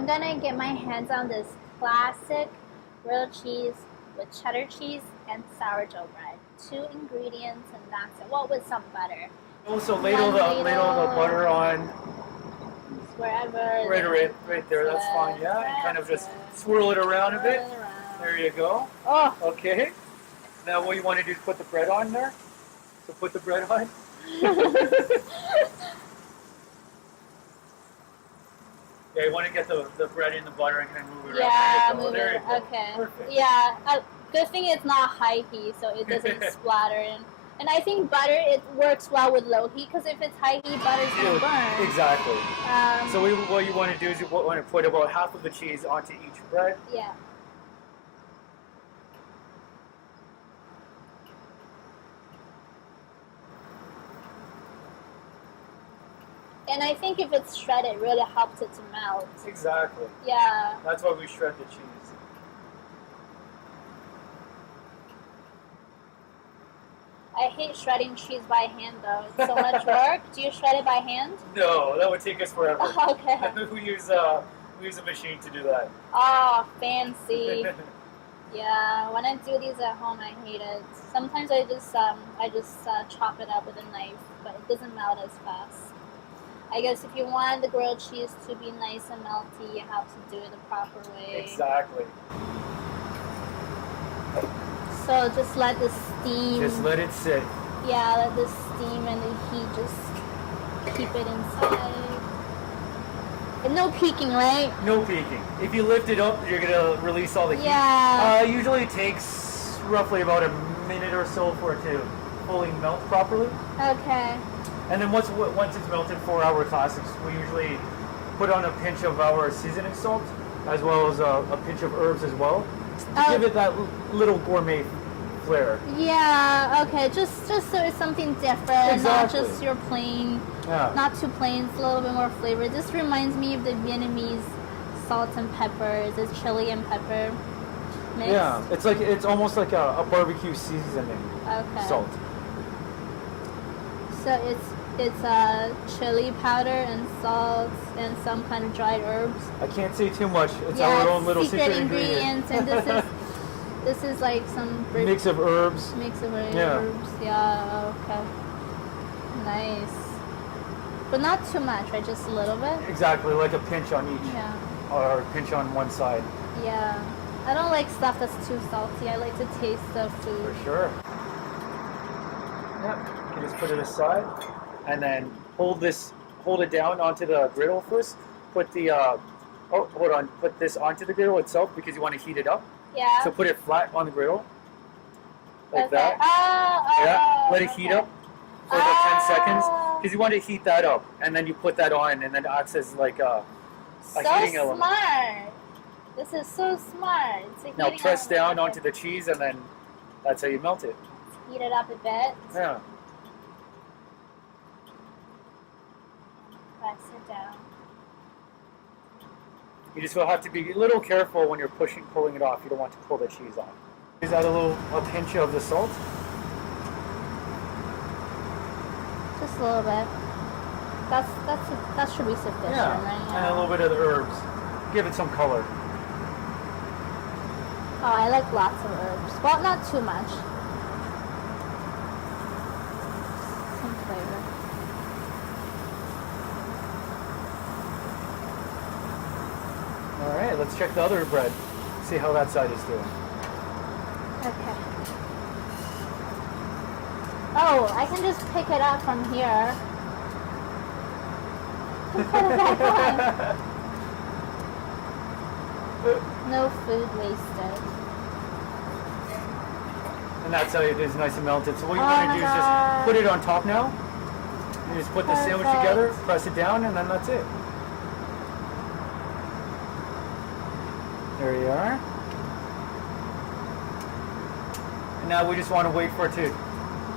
I'm gonna get my hands on this classic grilled cheese with cheddar cheese and sourdough bread. 2 ingredients and that's it. Well, with some butter. Also ladle the butter on wherever. Right there. That's fine. Yeah, and kind of just swirl it around a bit. There you go. Oh. Okay. Now what you want to do is put the bread on there. So put the bread on. Yeah, you want to get the bread in the butter and kind of move it around. Yeah, move it. Okay. Perfect. Yeah. Good thing it's not high heat, so it doesn't splatter. And I think butter, it works well with low heat, because if it's high heat, butter's going to burn. Exactly. So what you want to do is you want to put about half of the cheese onto each bread. Yeah. And I think if it's shredded, it really helps it to melt. Exactly. Yeah. That's why we shred the cheese. I hate shredding cheese by hand, though. It's so much work. Do you shred it by hand? No, that would take us forever. Okay. we use a machine to do that. Oh, fancy. Yeah, when I do these at home, I hate it. Sometimes I just chop it up with a knife, but it doesn't melt as fast. I guess if you want the grilled cheese to be nice and melty, you have to do it the proper way. Exactly. So just let the steam. Just let it sit. Yeah, let the steam and the heat just keep it inside. And no peeking, right? No peeking. If you lift it up, you're gonna release all the heat. Yeah. Usually it takes roughly about a minute or so for it to fully melt properly. Okay. And then once it's melted, 4-hour classics, we usually put on a pinch of our seasoning salt, as well as a pinch of herbs as well, to give it that little gourmet flair. Yeah, okay, just so it's something different, Exactly. not just your plain, not too plain, it's a little bit more flavor. This reminds me of the Vietnamese salt and peppers, it's chili and pepper mix. Yeah, it's almost like a barbecue seasoning salt. So it's chili powder and salt and some kind of dried herbs. I can't say too much. It's our own little secret ingredient. And this is like some mix of herbs. Mix of herbs. Yeah. Okay. Nice. But not too much, right? Just a little bit. Exactly, like a pinch on each. Yeah. Or a pinch on one side. Yeah. I don't like stuff that's too salty. I like to taste the food. For sure. Yep. You just put it aside, and then hold it down onto the griddle first. Put the put this onto the griddle itself because you want to heat it up. Yeah. So put it flat on the griddle, like okay. that. Let it heat up for about 10 seconds because you want to heat that up, and then you put that on, and then it acts as like a heating element. Smart. This is so smart. Now press down onto the cheese, and then that's how you melt it. Heat it up a bit. Yeah. Press it down. You just will have to be a little careful when you're pulling it off. You don't want to pull the cheese off. Is that a pinch of the salt? Just a little bit. That should be sufficient, right? Yeah. And a little bit of the herbs. Give it some color. Oh, I like lots of herbs. Well, not too much. Some flavor. All right, let's check the other bread. See how that side is doing. Okay. Oh, I can just pick it up from here. And put it back on. No food wasted. And that's how it is nice and melted. So what you want to do is just put it on top now. You just put the sandwich together, press it down, and then that's it. There you are. And now we just want to wait for it to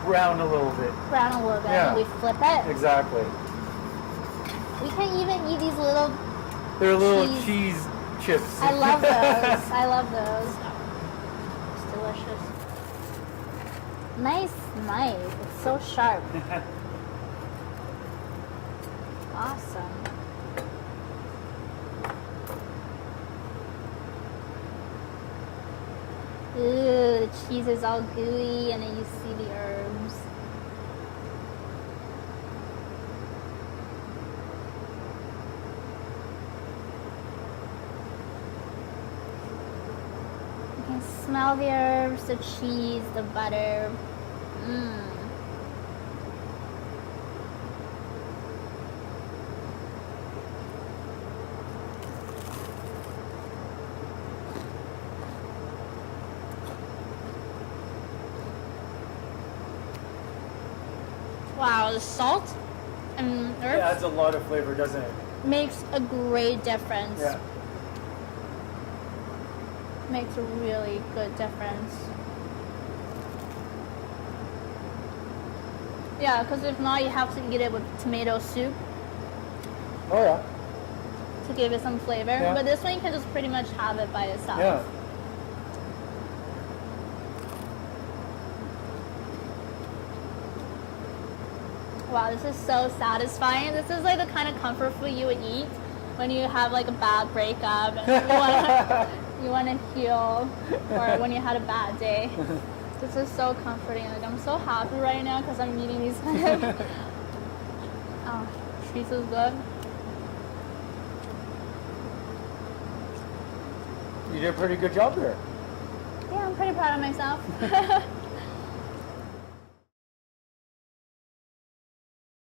brown a little bit. Brown a little bit, and we flip it. Exactly. We can even eat these little... They're little cheese chips. I love those. I love those. It's delicious. Nice knife. It's so sharp. Awesome. Ooh, the cheese is all gooey, and then you see the herbs. You can smell the herbs, the cheese, the butter. Mmm. Wow, the salt and It herbs adds a lot of flavor, doesn't it? makes a great difference. Yeah. Makes a really good difference. Yeah, because if not, you have to eat it with tomato soup Oh yeah. to give it some flavor. Yeah. But this one, you can just pretty much have it by itself. Yeah. Wow, this is so satisfying. This is like the kind of comfort food you would eat when you have like a bad breakup and you want to heal, or when you had a bad day. This is so comforting. Like, I'm so happy right now because I'm eating these kind of oh, cheese is good. You did a pretty good job there. Yeah, I'm pretty proud of myself.